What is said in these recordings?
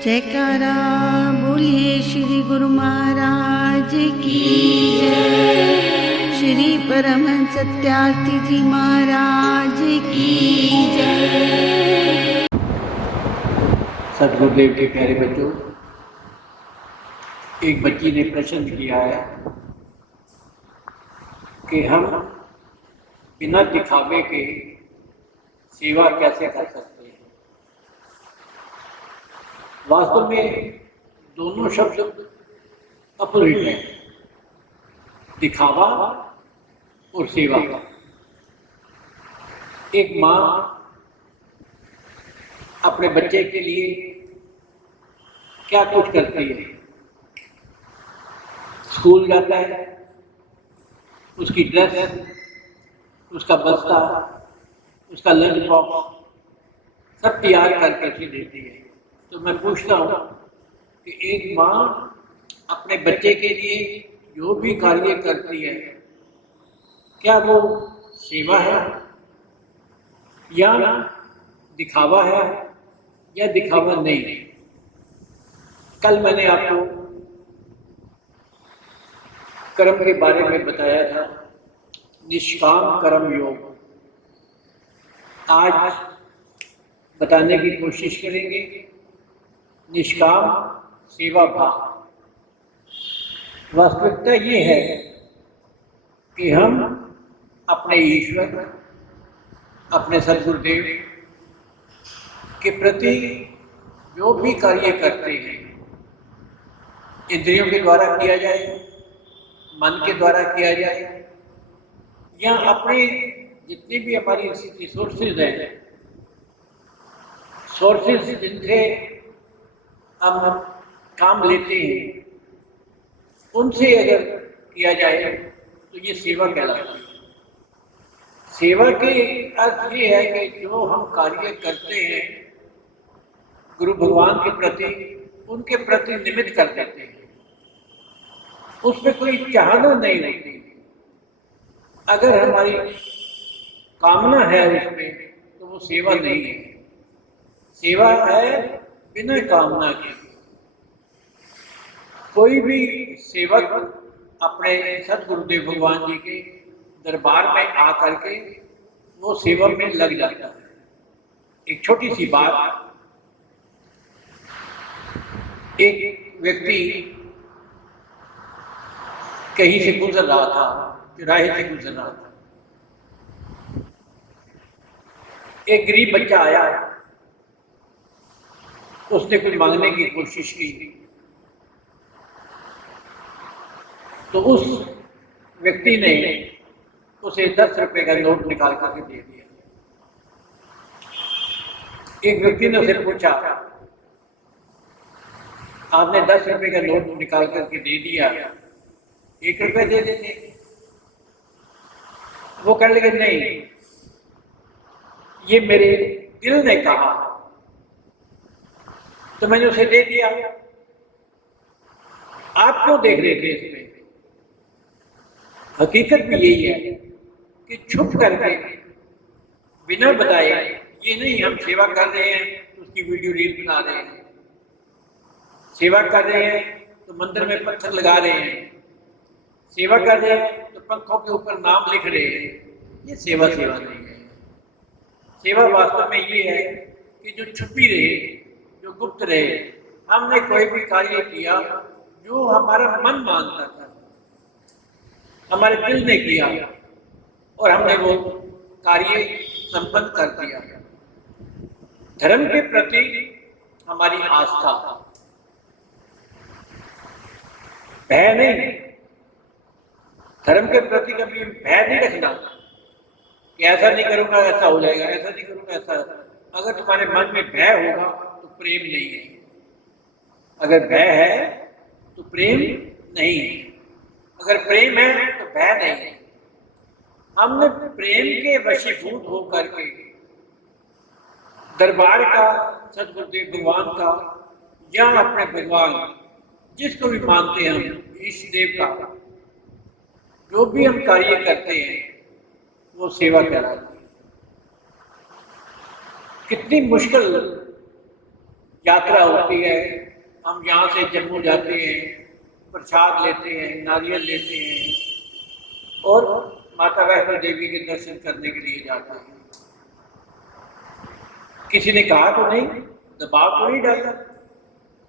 जयकारा बोलिए श्री गुरु महाराज की जय। श्री परमहंस सत्यार्थी जी महाराज की जय। सदगुरुदेव के प्यारे बच्चों, एक बच्ची ने प्रश्न किया है कि हम बिना दिखावे के सेवा कैसे कर सकते हैं। वास्तव में दोनों शब्द अपोजिट हैं, दिखावा और सेवा। एक माँ अपने बच्चे के लिए क्या कुछ करती है। स्कूल जाता है, उसकी ड्रेस, उसका बस्ता, उसका लंच बॉक्स सब तैयार करके उसे देती है। तो मैं पूछता हूँ कि एक माँ अपने बच्चे के लिए जो भी कार्य करती है, क्या वो सेवा है या दिखावा है या दिखावा नहीं है। कल मैंने आपको कर्म के बारे में बताया था, निष्काम कर्म योग। आज बताने की कोशिश करेंगे निष्काम सेवा भाव। वास्तविकता ये है कि हम अपने ईश्वर, अपने सदगुरुदेव के प्रति जो भी कार्य करते हैं, इंद्रियों के द्वारा किया जाए, मन के द्वारा किया जाए, या अपने जितनी भी हमारी रिसोर्सेज हैं, सोर्सेज जिनसे हम काम लेते हैं, उनसे अगर किया जाए तो ये सेवा कहलाती है। सेवा के अर्थ ये है कि जो हम कार्य करते हैं गुरु भगवान के प्रति, उनके प्रति निमित्त कर देते हैं, उसमें कोई चाहना नहीं होती। अगर हमारी कामना है उसमें तो वो सेवा नहीं है। सेवा है बिना कामना के। कोई भी सेवक अपने सदगुरुदेव भगवान जी के दरबार में आकर के वो सेवा में लग जाता है। एक छोटी सी बात, एक व्यक्ति कहीं से गुजर रहा था, चौराहे से गुजर रहा था। एक गरीब बच्चा आया, उसने कुछ मांगने की कोशिश की तो उस व्यक्ति ने उसे 10 रुपए का नोट निकाल करके दे दिया। एक व्यक्ति ने उसे पूछा, आपने 10 रुपए का नोट निकाल करके दे दिया, 1 रुपए दे देते। वो कहने लगे, नहीं, ये मेरे दिल ने कहा तो मैंने उसे दे दिया। आप क्यों देख रहे थे इसमें? हकीकत भी यही है कि छुप करके बिना बताए, ये नहीं हम सेवा कर रहे हैं तो उसकी वीडियो रील बना रहे हैं, सेवा कर रहे हैं तो मंदिर में पत्थर लगा रहे हैं, सेवा कर रहे हैं तो पंखों के ऊपर नाम लिख रहे हैं। ये सेवा नहीं है। सेवा वास्तव में ये है कि जो छुपी रहे, जो गुप्त रहे। हमने कोई भी कार्य किया जो हमारा मन मानता था, हमारे दिल ने किया और हमने वो कार्य संपन्न कर दिया। धर्म के प्रति हमारी आस्था, भय नहीं। धर्म के प्रति कभी भय नहीं रखना कि ऐसा नहीं करूंगा ऐसा हो जाएगा, ऐसा नहीं करूंगा ऐसा। अगर तुम्हारे मन में भय होगा तो प्रेम नहीं है, अगर भय है तो प्रेम नहीं है, अगर प्रेम है तो भय नहीं है। हमने प्रेम के वशीभूत होकर के दरबार का, सदगुरुदेव भगवान का या अपने भगवान जिसको भी मानते हैं हम, ईष्ट देव का, जो भी हम कार्य करते हैं वो सेवा कहलाती है। कितनी मुश्किल यात्रा होती है, हम यहाँ से जम्मू जाते हैं, प्रसाद लेते हैं, नारियल लेते हैं और माता वैष्णो देवी के दर्शन करने के लिए जाते हैं। किसी ने कहा तो नहीं, दबाव तो नहीं डाला,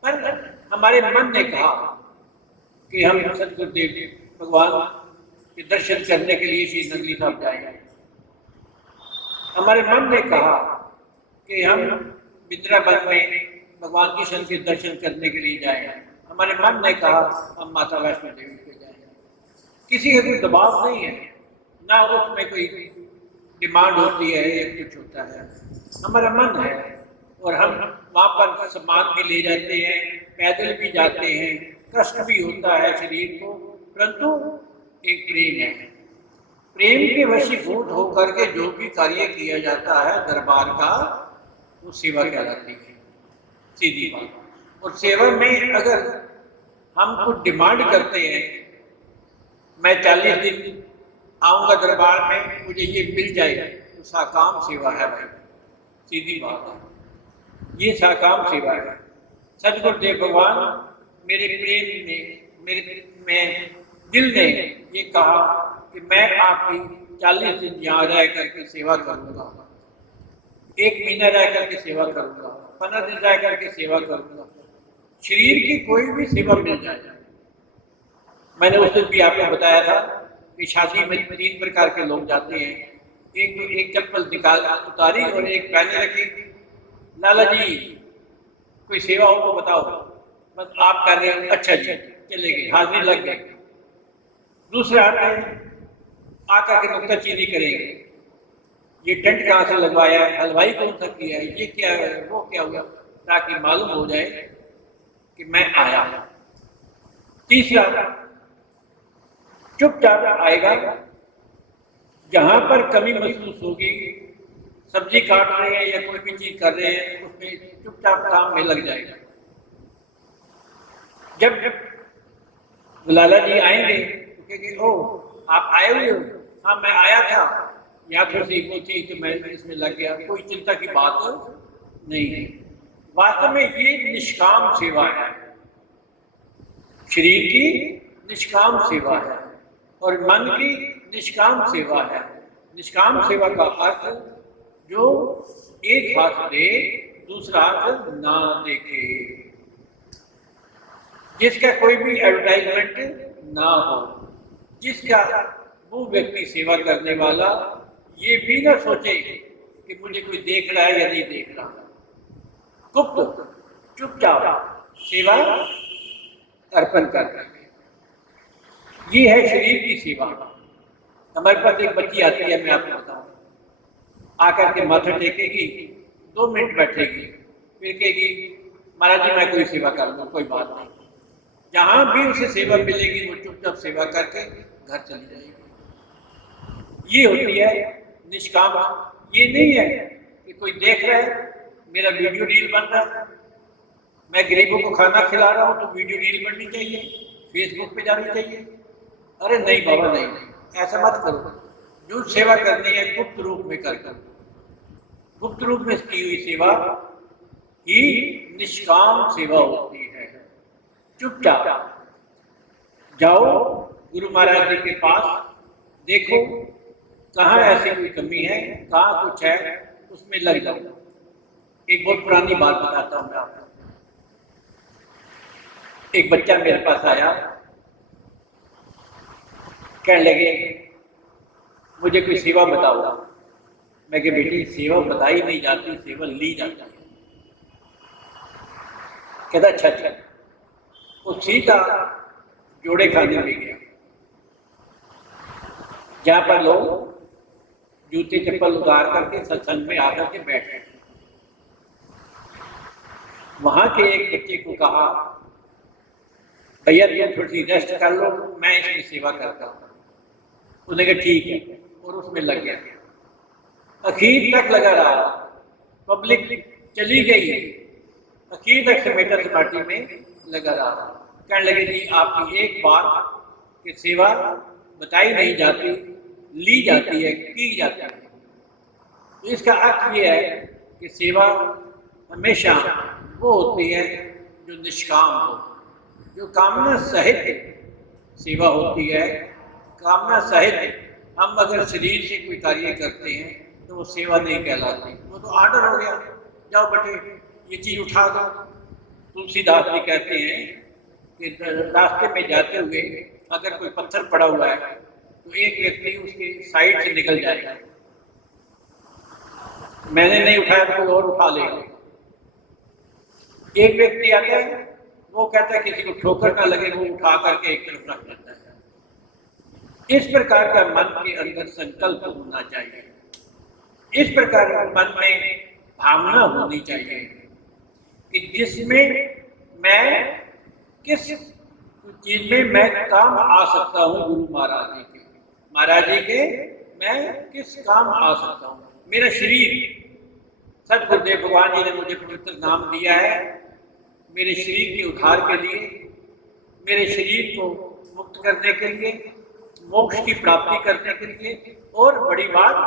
पर हमारे मन ने कहा कि हम सतगुरुदेव भगवान के दर्शन करने के लिए श्री नंगली साहब जाएंगे। हमारे मन ने कहा कि हम वृंदावन में भगवान कृष्ण के दर्शन करने के लिए जाएंगे। हमारे मन ने कहा हम माता वैष्णो देवी पे जाएंगे। किसी का कोई दबाव नहीं है, ना उसमें कोई डिमांड होती है या कुछ होता है। हमारा मन है और हम वहाँ पर सामान भी ले जाते हैं, पैदल भी जाते हैं, कष्ट भी होता है शरीर को, परंतु एक प्रेम है। प्रेम के वशीभूत होकर के जो भी कार्य किया जाता है दरबार का, वो सेवा कहलाती है, सीधी बात। और सेवा में अगर हम कुछ डिमांड करते हैं, मैं 40 दिन आऊँगा दरबार में, मुझे ये मिल जाए, तो साकाम सेवा है भाई, सीधी बात है, ये साकाम सेवा है। सतगुरुदेव भगवान मेरे प्रेम में, मेरे दिल ने ये कहा कि मैं आपकी 40 दिन यहाँ रह करके सेवा करूँगा, 1 महीना रह करके सेवा करूँगा, 15 दिन रह करके सेवा करूँगा। शरीर की कोई भी सेवा मिल जाए। मैंने उस दिन भी आपको बताया था कि शादी में 3 प्रकार के लोग जाते हैं। एक चप्पल निकाल उतारी और एक पहने रखी, लाला जी कोई सेवा हो तो बताओ, बस आप कर रहे हो, अच्छा जी, चले गए, हाजिरी लग गई। दूसरे आते हैं, आकर के नुक्ताचीनी करेंगे, ये टेंट कहाँ से लगवाया है, हलवाई कौन सा किया है, ये क्या है, वो क्या हुआ, ताकि मालूम हो जाए कि मैं आया। तीसरा चुपचाप आएगा, जहां पर कमी महसूस होगी, सब्जी काट रहे हैं या कोई भी चीज कर रहे हैं, उसमें चुपचाप काम में लग जाएगा। जब लाला जी आएंगे तो कहेंगे, ओ आप आए हुए हो, हाँ मैं आया था, या फिर सी वो थी तो मैं इसमें लग गया, कोई चिंता की बात नहीं है। वास्तव में ये निष्काम सेवा है, शरीर की निष्काम सेवा है और मन की निष्काम सेवा है। निष्काम सेवा का अर्थ जो एक हाथ दे दूसरा हाथ ना देखे, जिसका कोई भी एडवर्टाइजमेंट ना हो, जिसका वो व्यक्ति सेवा करने वाला ये भी ना सोचे कि मुझे कोई देख रहा है या नहीं देख रहा, गुप्त चुपचाप सेवा अर्पण कर रहे। ये है शरीर की सेवा। हमारे पास एक बच्ची आती है, मैं आपको बताऊं, आकर के माथा टेकेगी, 2 मिनट बैठेगी, फिर कहेगी महाराज जी मैं कोई सेवा कर दूँ, कोई बात नहीं। जहाँ भी उसे सेवा मिलेगी वो चुपचाप सेवा करके घर चली जाएगी। ये होती है निष्काम। ये नहीं है कि कोई देख रहा है, मेरा वीडियो रील बन रहा है, मैं गरीबों को खाना खिला रहा हूँ तो वीडियो रील बननी चाहिए, फेसबुक पे जानी चाहिए। अरे नहीं बाबा नहीं, ऐसा मत करो। जो सेवा करनी है गुप्त रूप में कर, गुप्त रूप में की हुई सेवा ही निष्काम सेवा होती है। चुपचाप जाओ गुरु महाराज जी के पास, देखो कहाँ ऐसी कोई कमी है, कहाँ कुछ है, उसमें लग जाओ। एक बहुत पुरानी बात बताता हूँ मैं आपको। एक बच्चा मेरे पास आया, कहने लगे मुझे कोई सेवा बताओ। मैं कहा बेटी सेवा बताई नहीं जाती, सेवा ली जाती है। कहता अच्छा अच्छा। वो सीधा जोड़े खाने में गया, जहाँ पर लोग जूते चप्पल उतार करके सत्संग में आकर के बैठ गए। वहां के एक बच्चे को कहा भैया तुम थोड़ी सी रेस्ट कर लो, मैं इसमें सेवा करता हूँ। उसने कहा ठीक है, और उसमें लग गया। अखीर तक लगा रहा, पब्लिक चली गई, अखीर तक समेटा सपाटी में लगा रहा। कहने लगे जी आपकी एक बात कि सेवा बताई नहीं जाती, ली जाती है, की जाती है। तो इसका अर्थ ये है कि सेवा हमेशा वो होती है जो निष्काम हो, जो कामना सहित सेवा होती है। कामना सहित हम अगर शरीर से कोई कार्य करते हैं तो वो सेवा नहीं कहलाती, वो तो आर्डर हो गया, जाओ बेटे ये चीज़ उठा दो। तुलसीदास जी कहते हैं कि रास्ते में जाते हुए अगर कोई पत्थर पड़ा हुआ है तो एक व्यक्ति उसके साइड से निकल जाएगा, मैंने नहीं उठाया तो कोई और उठा लेगा। एक व्यक्ति आता है, वो कहता है किसी को ठोकर ना लगे, वो उठा करके एक तरफ रख लेता है। इस प्रकार का मन के अंदर संकल्प होना चाहिए, इस प्रकार मन में भावना होनी चाहिए कि जिसमें मैं किस चीज में मैं काम आ सकता हूँ। गुरु महाराज जी के मैं किस काम आ सकता हूँ। मेरा शरीर, सतगुरुदेव भगवान जी ने मुझे पवित्र नाम दिया है मेरे शरीर के उद्धार के लिए, मेरे शरीर को मुक्त करने के लिए, मोक्ष की प्राप्ति करने के लिए, और बड़ी बात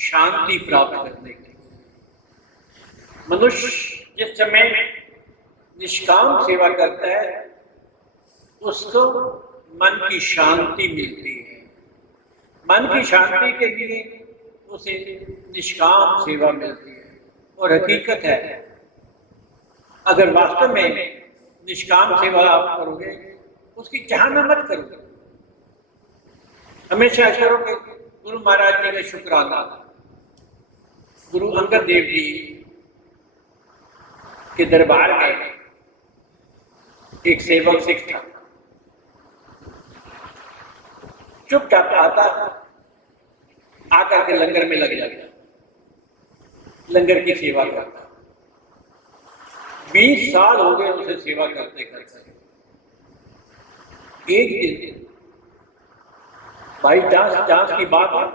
शांति प्राप्त करने के लिए। मनुष्य जिस समय निष्काम सेवा करता है उसको मन की शांति मिलती है। मन की शांति के लिए उसे निष्काम सेवा मिलती है। और हकीकत है, अगर वास्तव में निष्काम सेवा आप करोगे, उसकी चाहना मत करो, हमेशा करो कि गुरु महाराज जी का शुक्राना। गुरु अंगद देव जी के दरबार में एक सेवक सिख था, चुपचाप आता, आकर के लंगर में लग जाता, लंगर की सेवा करता। 20 साल हो गए उसे सेवा करते करते। एक दिन बाई चांस की बात है,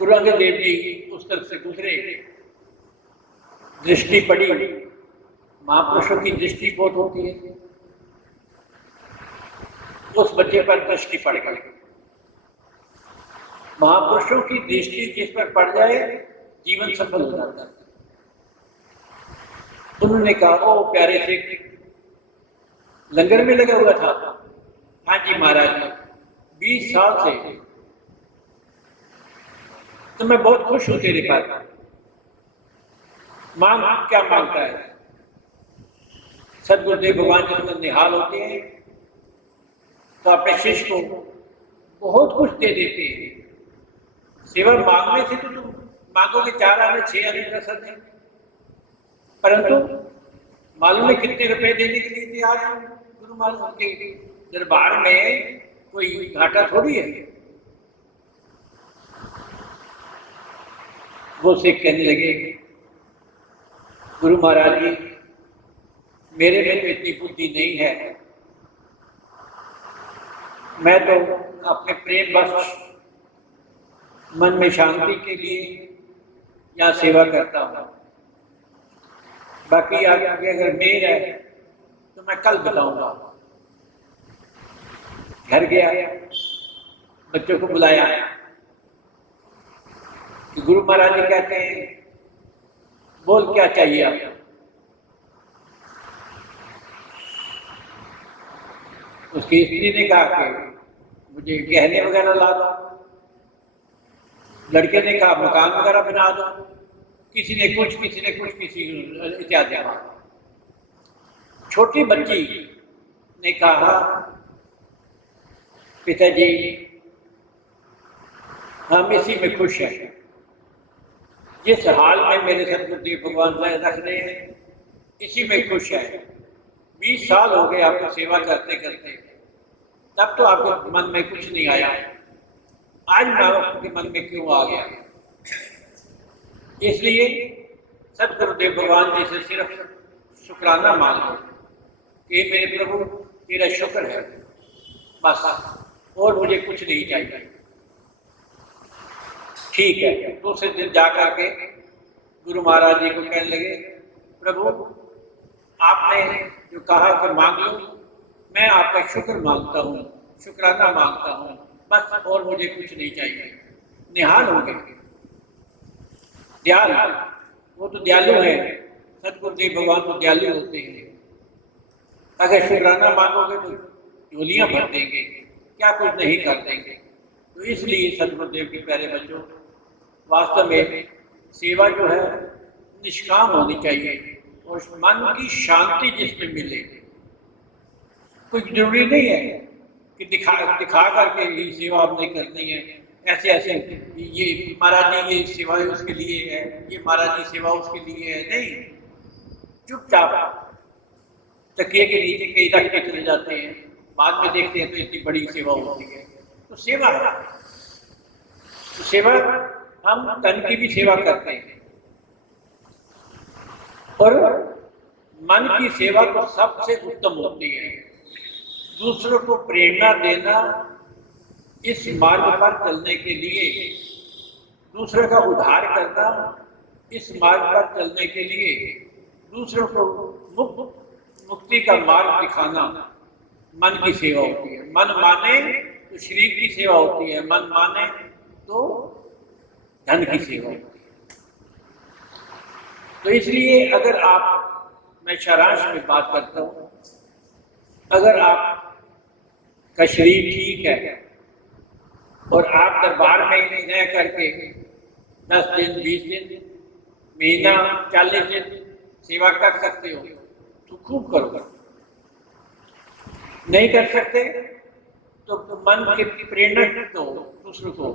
गुरु अंगद देव जी उस तरफ से गुजरे, दृष्टि पड़ी, महापुरुषों की दृष्टि बहुत होती है, उस बच्चे पर दृष्टि पड़ गई। महापुरुषों की दृष्टि जिस पर पड़ जाए जीवन सफल हो जाता है। उन्होंने कहा, ओ प्यारे सिख, लंगर में लगा हुआ था। हाँ जी महाराज जी, 20 साल से तो मैं बहुत खुश हूं तेरे पास। मांग, क्या मांगता है? सतगुरुदेव भगवान जी निहाल होते हैं तो अपने शिष्य को बहुत कुछ दे देते हैं। सेवा मांगने से तो तुम मांगोगे 4 आने 6 आने 10 आने, परंतु मालूम है कितने रुपए देने के लिए तैयार है। गुरु महाराज के दरबार में कोई घाटा थोड़ी है। वो सिख कहने लगे, गुरु महाराज जी, मेरे में तो इतनी बुद्धि नहीं है, मैं तो अपने प्रेम बस मन में शांति के लिए यहाँ सेवा करता हूँ। बाकी आपकी अगर मेर है तो मैं कल बताऊंगा। घर गया, बच्चों को बुलाया कि गुरु महाराज जी कहते हैं, बोल क्या चाहिए आपको? उसकी स्त्री ने कहा कि मुझे गहने वगैरह ला दो। लड़के ने कहा मकान वगैरह बना दो। किसी ने कुछ, किसी इत्यादि। छोटी बच्ची ने कहा, पिताजी हम इसी में खुश हैं, जिस हाल में मेरे सतगुरुदेव भगवान रख रहे हैं इसी में खुश है। 20 साल हो गए आपको सेवा करते करते, तब तो आपके मन में कुछ नहीं आया, आज आपके मन में क्यों आ गया? इसलिए सतगुरुदेव भगवान जी से सिर्फ शुक्राना मांगो कि मेरे प्रभु तेरा शुक्र है, बस, और मुझे कुछ नहीं चाहिए। ठीक है। दूसरे दिन जाकर के गुरु महाराज जी को कहने लगे, प्रभु आपने जो कहा कि मांग लो, मैं आपका शुक्र मांगता हूँ, शुक्राना मांगता हूँ, बस, और मुझे कुछ नहीं चाहिए। निहाल हो गए, ध्यान वो तो दयालु है, सतगुरुदेव भगवान तो दयालु होते हैं। अगर शुक्राना मांगोगे तो झोलियां भर देंगे, क्या कुछ नहीं कर देंगे। तो इसलिए सतगुरुदेव के प्यारे बच्चों, वास्तव में सेवा जो है निष्काम होनी चाहिए और मन की शांति जिसमें मिले। कुछ जरूरी नहीं है कि दिखा करके ही सेवा आपने करनी है, ऐसे ऐसे ये महाराज जी ये सेवा उसके लिए है, ये महाराज जी सेवा उसके लिए है, नहीं। चुपचाप तकिए के नीचे कई रख के चले जाते हैं, बाद में देखते हैं तो इतनी बड़ी सेवा होती है। तो सेवा है, तो सेवा हम तन की भी सेवा करते हैं और मन की सेवा तो सबसे उत्तम होती है। दूसरों को प्रेरणा देना, इस मार्ग पर चलने के लिए, दूसरों का उद्धार करना, इस मार्ग पर चलने के लिए, दूसरों को मुक्ति का मार्ग दिखाना मन की सेवा होती है। मन माने तो शरीर की सेवा होती है, मन माने तो धन की सेवा होती है। तो इसलिए अगर मैं सारांश में बात करता हूँ, अगर आपका शरीर ठीक है और आप दरबार में रह करके 10 दिन, 20 दिन, महीना, 40 दिन सेवा कर सकते हो तो खूब करो। नहीं कर सकते तो मन के प्रेरणा दो, दूसरों को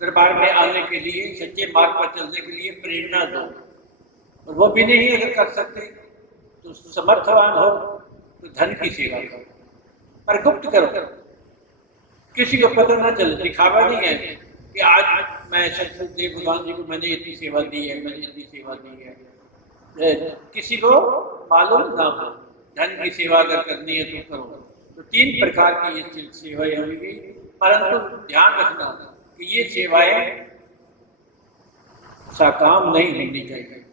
दरबार में आने के लिए, सच्चे मार्ग पर चलने के लिए प्रेरणा दो। और वो भी नहीं अगर कर सकते तो समर्थवान हो तो धन की सेवा करो, पर गुप्त करो, किसी को पता ना चले। दिखावा नहीं है कि आज मैं सतगुरुदेव भगवान जी को मैंने इतनी सेवा दी है, मैंने इतनी सेवा दी है, किसी को मालूम ना हो। धन की सेवा अगर करनी है तो करो। तो 3 प्रकार की ये सेवाएं होंगी, परंतु ध्यान रखना कि ये सेवाएं साकाम नहीं होनी चाहिए,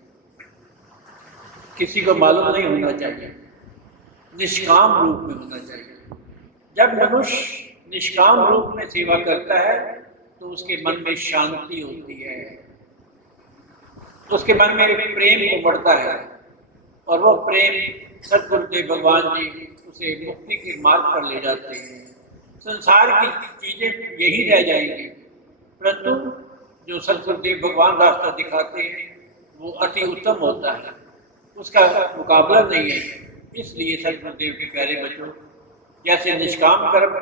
किसी को मालूम नहीं होना चाहिए, निष्काम रूप में होना चाहिए। जब मनुष्य निष्काम रूप में सेवा करता है तो उसके मन में शांति होती है, उसके मन में प्रेम उमड़ता है और वो प्रेम सतगुरुदेव भगवान जी उसे मुक्ति के मार्ग पर ले जाते हैं। संसार की चीजें यही रह जाएंगी, परंतु जो सतगुरुदेव भगवान रास्ता दिखाते हैं वो अति उत्तम होता है, उसका मुकाबला नहीं है। इसलिए सतगुरुदेव के प्यारे बच्चों, जैसे निष्काम कर्म,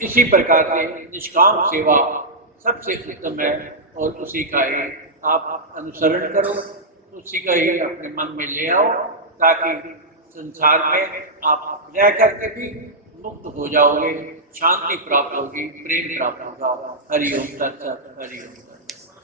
इसी प्रकार से निष्काम सेवा सबसे उत्तम है और उसी का ही आप अनुसरण करो, उसी का ही अपने मन में ले आओ, ताकि संसार में आप रह करके भी मुक्त हो जाओगे, शांति प्राप्त होगी, प्रेम प्राप्त होगा। हरि ओम तत्सत। हरि ओम तत्सत।